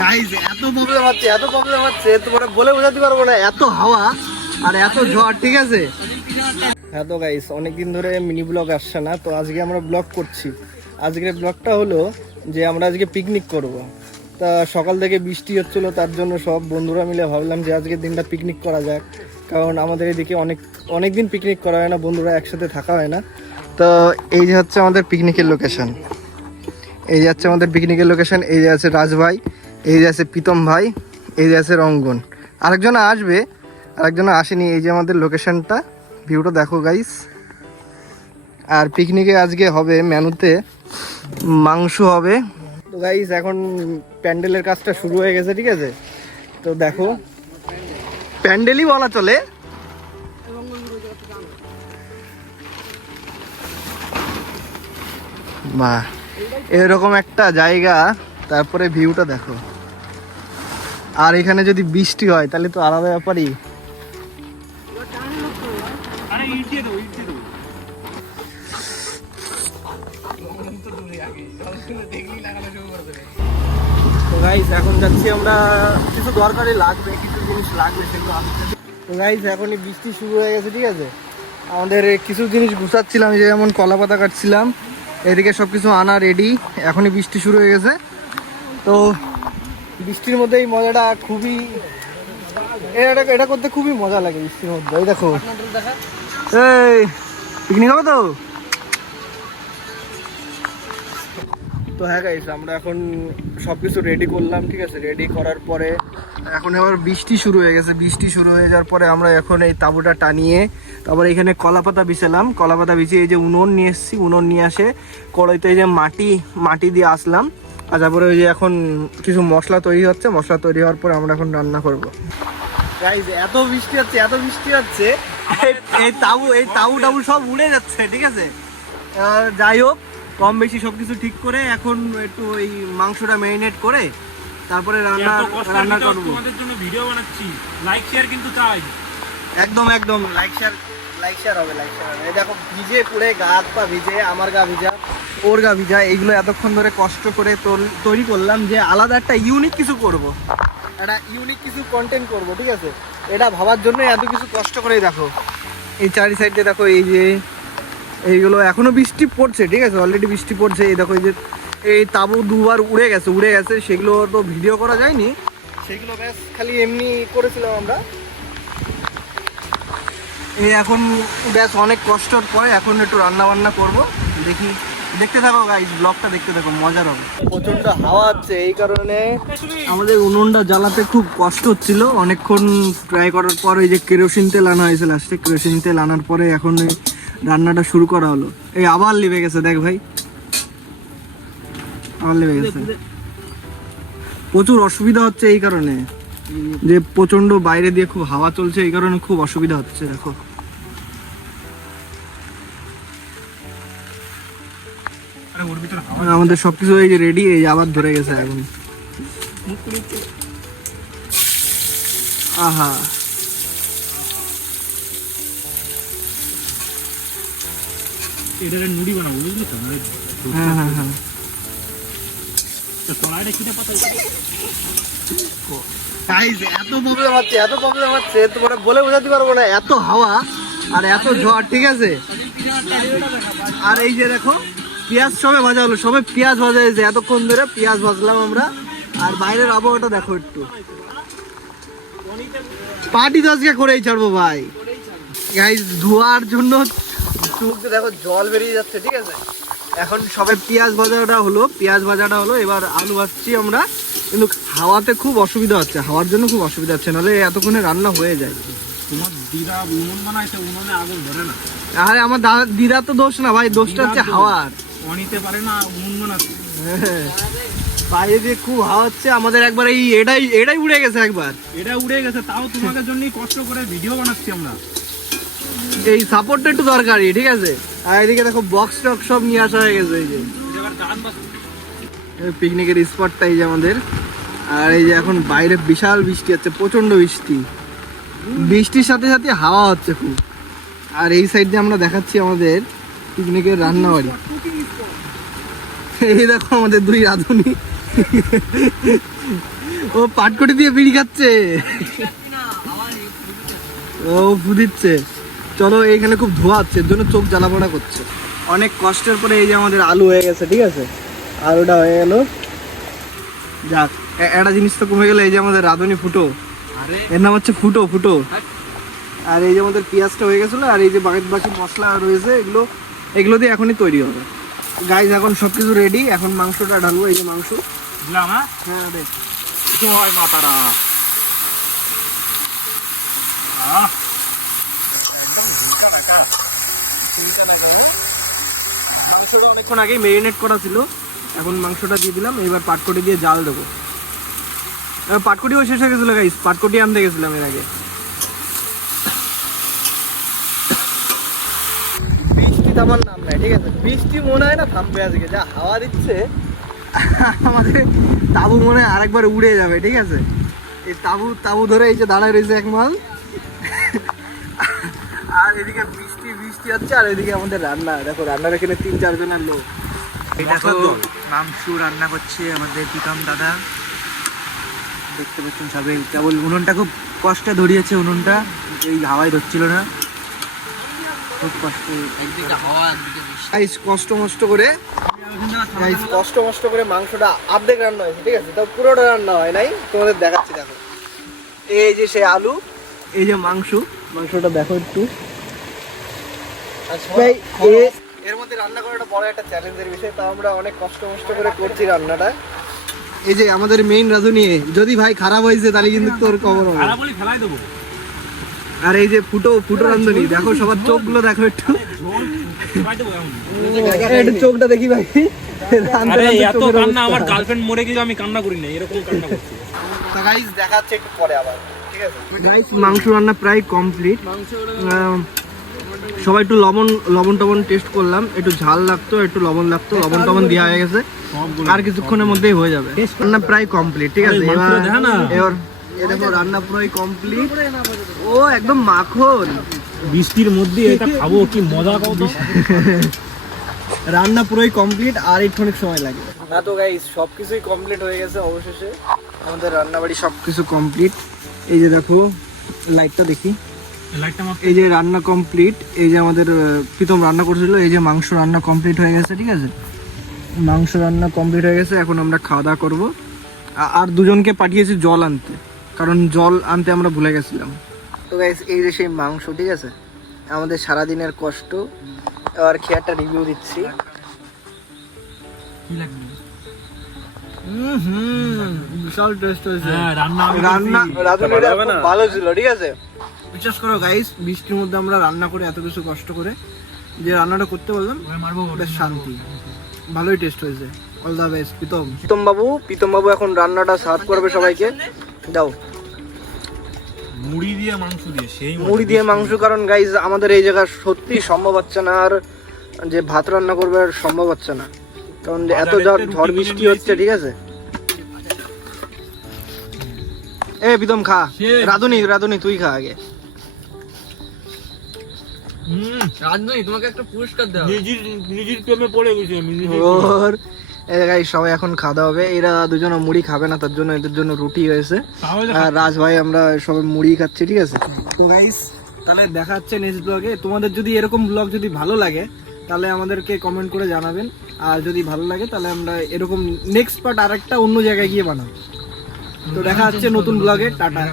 Guys এত problem হচ্ছে তোমরা বলে বোঝাতে পারবো না, এত হাওয়া আর এত ঝড়, ঠিক আছে। হ্যাঁ তো গাইস, অনেকদিন ধরে মিনি ব্লগ আসছে না, তো আজকে আমরা ব্লগ করছি। আজকের ব্লগটা হলো যে আমরা আজকে পিকনিক করব। তা সকাল থেকে বৃষ্টি হচ্ছিলো, তার জন্য সব বন্ধুরা মিলে ভাবলাম যে আজকের দিনটা পিকনিক করা যাক, কারণ আমাদের এদিকে অনেক দিন পিকনিক করা হয় না, বন্ধুরা একসাথে থাকা হয় না। তো এই যে হচ্ছে আমাদের পিকনিকের লোকেশন, এই যে হচ্ছে আমাদের পিকনিকের লোকেশন। এই যে আছে রাজ ভাই, এই যে আছে প্রীতম ভাই, এই যে আছে রঙ্গন, আরেকজন আসবে, আরেকজন আসেনি। এই যে আমাদের লোকেশনটা, ভিউটা দেখো গাইস। আর পিকনিকে আজকে হবে মেনুতে মাংস হবে। তো গাইস এখন প্যান্ডেলের কাজটা শুরু হয়ে গেছে, ঠিক আছে। তো দেখো, প্যান্ডেলই বলা চলে। বাহ, এরকম একটা জায়গা, তারপরে ভিউটা দেখো। আর এখানে যদি বৃষ্টি হয় তাহলে তো আলাদা ব্যাপারই। তো গাইস এখন যাচ্ছি আমরা, কিছু দরকারি লাগবে, কিছু জিনিস লাগবে, সেগুলো আনতে। তো গাইস এখনই বৃষ্টি শুরু হয়ে গেছে, ঠিক আছে। আমাদের কিছু জিনিস গুছাচ্ছিলাম, যেমন কলা পাতা কাটছিলাম, এদিকে সব কিছু আনা রেডি। এখনই বৃষ্টি শুরু হয়ে গেছে। তো বৃষ্টির মধ্যে এই মজাটা খুবই, এটা করতে খুবই মজা লাগে বৃষ্টির মধ্যে। এই দেখো, এই পিকনিক হবে তো। তো হ্যাঁ গাইস, আমরা এখন সব কিছু রেডি করলাম, ঠিক আছে। রেডি করার পরে এখন এবার বৃষ্টি শুরু হয়ে গেছে। বৃষ্টি শুরু হয়ে যাওয়ার পরে আমরা এখন এই তাঁবুটা টানিয়ে, তারপরে এখানে কলা পাতা বিছালাম। কলা পাতা বিছিয়ে এই যে উনুন নিয়ে এসেছি, উনুন নিয়ে আসে কড়াইতে এই যে মাটি দিয়ে আসলাম। আর তারপরে ওই যে এখন কিছু মশলা তৈরি হচ্ছে, মশলা তৈরি হওয়ার পরে আমরা এখন রান্না করবো। গাইস এত বৃষ্টি হচ্ছে এই তাঁবু টাবু সব উড়ে যাচ্ছে, ঠিক আছে। যাই হোক, কম বেশি সবকিছু ঠিক করে এখন একটু ওই মাংসটা ম্যারিনেট করে তারপরে রান্না করব। তোমাদের জন্য ভিডিও বানাচ্ছি, লাইক শেয়ার কিন্তু চাই। একদম লাইক শেয়ার হবে। এই দেখো ভিজে পুরে, গা হাত পা ভিজে, আমার গা ভিজা, ওর গা ভিজা। এইগুলো এতক্ষণ ধরে কষ্ট করে তৈরি করলাম যে আলাদা একটা ইউনিক কিছু করব, একটা ইউনিক কিছু কন্টেন্ট করব, ঠিক আছে। এটা ভাবার জন্য এত কিছু কষ্ট করেই দেখো। এই চারি সাইডে দেখো, এই যে এইগুলো এখনো বৃষ্টি পড়ছে, ঠিক আছে, অলরেডি বৃষ্টি পড়ছে। এই দেখো, এই যে এই তাঁবু দুবার উড়ে গেছে, সেগুলো তো ভিডিও করা যায়নি, সেগুলো ব্যাস খালি এমনি করেছিলাম আমরা। এই এখন ব্যাস অনেক কষ্টর পরে এখন একটু রান্না বান্না করবো, দেখি। দেখতে থাকো গাইস, ব্লগটা দেখতে থাকো, মজার হবে। প্রচন্ড হাওয়া হচ্ছে, এই কারণে আমাদের উনুনটা জ্বালাতে খুব কষ্ট হচ্ছিল। অনেকক্ষণ ট্রাই করার পর এই যে কেরোসিন তেল আনা হয়েছে, লাস্টে কেরোসিন তেল আনার পরে এখন রান্নাটা শুরু করা হলো। এই আবার লিভে গেছে, দেখ ভাই, আবার লিভে গেছে। প্রচুর অসুবিধা হচ্ছে এই কারণে যে প্রচন্ড বাইরে দিয়ে খুব হাওয়া চলছে, এই কারণে খুব অসুবিধা হচ্ছে। দেখো আমাদের সবকিছু এই যে রেডি, এই আবার ধরে গেছে এখন। আহা, এটা নুডি বানাবো, বুঝলি তো। হ্যাঁ গাইস এত প্রবলেম হচ্ছে তোমরা বলে বোঝাতে পারবো না, এত হাওয়া আর এত ঝড়, ঠিক আছে। আর এই যে দেখো, পেঁয়াজ সবে ভাজা হলো, পেঁয়াজ ভাজা হয়েছে, এতক্ষণ ধরে পেঁয়াজ ভাজলাম আমরা। আর বাইরের আবহাওয়াটা দেখো একটু, পার্টি তো আজকে করেই ছাড়বো ভাই। গাইস ধোয়ার জন্য দেখো জল বেরিয়ে যাচ্ছে, ঠিক আছে। এখন সবে পেঁয়াজ ভাজাটা হলো, এবার আলু ভাজছি আমরা। কিন্তু হাওয়াতে খুব অসুবিধা হচ্ছে, হাওয়ার জন্য খুব অসুবিধা হচ্ছে, নাহলে এতক্ষণে রান্না হয়ে যায়। তোমার দিদা উনুন বানাইছে, উনুনে আগুন ধরে না। আরে আমার দিদা তো দোষ না ভাই, দোষটা হচ্ছে হাওয়ার। অনিতে পারে না উনুন বানাতে। বাইরে দিয়ে খুব হাওয়া হচ্ছে আমাদের। একবার এটাই উড়ে গেছে, এটা উড়ে গেছে, তাও তোমাদের জন্যই কষ্ট করে ভিডিও বানাচ্ছি আমরা। এই সাপোর্টটা একটু দরকারি, ঠিক আছে। আর এদিকে দেখো বক্স টক সব নিয়ে আসা হয়ে গেছে। এই যে পিকনিকের স্পটটা এই যে আমাদের। আর এই যে এখন বাইরে বিশাল বৃষ্টি হচ্ছে, প্রচন্ড বৃষ্টির সাথে সাথে হাওয়া হচ্ছে খুব। আর এই সাইড দিয়ে আমরা দেখাচ্ছি আমাদের পিকনিকের রান্নাবাড়ি। এই দেখো আমাদের দুই রাঁধুনি, ও পাটকটি দিয়ে বিড়ি খাচ্ছে, ও ফুদিচ্ছে। চলো, এইখানে খুব ধোয়া হচ্ছে, এর জন্য চোখ জ্বালাপোড়া করছে। অনেক কষ্টের পরে এই যে আমাদের আলু হয়ে গেছে, ঠিক আছে, আলুটা হয়ে গেল। যাক, একটা জিনিস তো কমে গেল, এই যে আমাদের রাঁধুনি ফুটো, এর নাম হচ্ছে ফুটো ফুটো। আর এই যে আমাদের পেঁয়াজটা হয়ে গেছিলো, আর এই যে বাকি মশলা রয়েছে, এগুলো দিয়ে এখনই তৈরি হবে। গাইজ এখন সবকিছু রেডি, এখন মাংসটা ঢালবো। এই যে মাংস, হ্যাঁ দেখ, মাংসটা অনেকক্ষণ আগেই মেরিনেট করা ছিল, এখন মাংসটা দিয়ে দিলাম। এবার পাটকটি দিয়ে জাল দেবো। এবার পাটকটিও শেষ হয়ে গেছিলো গাইজ, পাটকটি আনতে গেছিলাম এর আগে। বৃষ্টি থামার নাম নাই, ঠিক আছে, বৃষ্টি মনে হয় না থামবে আজকে, যা হাওয়া দিচ্ছে। আমাদের তাবু মনে হয় আরেকবার উড়ে যাবে, ঠিক আছে। এই তাবু ধরে এই যে দাঁড়ায় রয়েছে এক মাল, আর এদিকে বৃষ্টি হচ্ছে, আর এদিকে আমাদের রান্না। দেখো, রান্নার এখানে 3-4 জনের লোক। দেখো মাংস রান্না করছে আমাদের প্রীতম দাদা, দেখতে পাচ্ছেন সবাই। কেবল উনুনটা খুব কষ্টে ধরিয়েছে, উনুনটা এই হাওয়ায় ধরছিল না, খুব কষ্ট। কষ্ট করে মাংসটা অর্ধেক রান্না হয়েছে, ঠিক আছে, তাও পুরোটা রান্না হয় নাই। তোমাদের দেখাচ্ছি, দেখো, এই যে সেই আলু, এই যে মাংসটা দেখো একটু। এর মধ্যে রান্না করাটা বড় একটা চ্যালেঞ্জের বিষয়, তাও আমরা অনেক কষ্ট করে করছি রান্নাটা। এই যে আমাদের মেইন রাঁধুনি, যদি ভাই খারাপ হয়েছে তাহলে কিন্তু তোর খবর হবে। আর এই যে ফুটো রাঁধুনি, দেখো সবার চোখগুলো দেখো একটু, চোখটা দেখি ভাই। আমার গার্লফ্রেন্ড মরে গেছে, আমি কান্না করি না, এরকম কান্না করছি। গাইস দেখাচ্ছে একটু পরে আবার, ঠিক আছে। গাইস মাংস রান্না প্রায় কমপ্লিট। সবাই একটু লবণ টেস্ট করলাম, একটু ঝাল লাগতো, একটু লবণ লাগতো, লবণ দেওয়া হয়ে গেছে, আর কিছুক্ষণের মধ্যেই হয়ে যাবে। রান্না প্রায় কমপ্লিট, ঠিক আছে। এবার এই দেখো রান্না পুরোই কমপ্লিট। ও একদম মাখন, বৃষ্টির মধ্যে এটা খাবো, কি মজা কত। রান্না পুরোই কমপ্লিট, আর একটুখানি সময় লাগে না তো গাইস, সবকিছুই কমপ্লিট হয়ে গেছে। অবশেষে আমাদের রান্নাবাড়ি সবকিছু কমপ্লিট। এই যে দেখো, লাইটটা দেখি, এই যে রান্না কমপ্লিট। এই যে আমাদের প্রীতম রান্না করছিল, এই যে মাংস রান্না কমপ্লিট হয়ে গেছে, ঠিক আছে, মাংস রান্না কমপ্লিট হয়ে গেছে। এখন আমরা খাওয়া দাওয়া করবো। আর দুজনকে পাঠিয়েছি জল আনতে, কারণ জল আনতে আমরা ভুলে গেছিলাম। তো গাইস এই যে সেই মাংস, ঠিক আছে, আমাদের সারাদিনের কষ্ট। আর খেয়ে একটা রিভিউ দিচ্ছি। বিশাল টেস্ট হয়েছে, রান্না ভালো ছিল, ঠিক আছে। বিশ্বাস করো গাইস, বৃষ্টির মধ্যে আমরা রান্না করে এত কিছু কষ্ট করে যে রান্নাটা করতে বললাম, বেশ শান্তি, ভালোই টেস্ট হয়েছে। অল দা বেস্ট প্রীতম বাবু এখন রান্নাটা সার্ভ করবে সবাইকে। দাও মুড়ি দিয়ে মাংস, কারণ গাইস আমাদের এই জায়গা সত্যি সম্ভব হচ্ছে না, আর যে ভাত রান্না করবে আর সম্ভব হচ্ছে না, কারণ এত ঝড় বৃষ্টি হচ্ছে, ঠিক আছে। এ প্রীতম খা, রাধুনি তুই খা আগে। তোমাকে একটা পুরস্কার দাও, নিজের প্রেমে পড়ে গেছে। সবাই এখন খাওয়া দাওয়া হবে। এরা দুজনে মুড়ি খাবে না, তার জন্য এদের জন্য রুটি হয়েছে। আর রাজ ভাই আমরা সবাই মুড়ি খাচ্ছি, ঠিক আছে। তো গাইস তাহলে দেখা হচ্ছে নেক্সট ব্লগে। তোমাদের যদি এরকম ব্লগ যদি ভালো লাগে তাহলে আমাদেরকে কমেন্ট করে জানাবেন, আর যদি ভালো লাগে তাহলে আমরা এরকম নেক্সট পার্ট আরেকটা অন্য জায়গায় গিয়ে বানাবো। তো দেখা হচ্ছে নতুন ব্লগে, টাটা।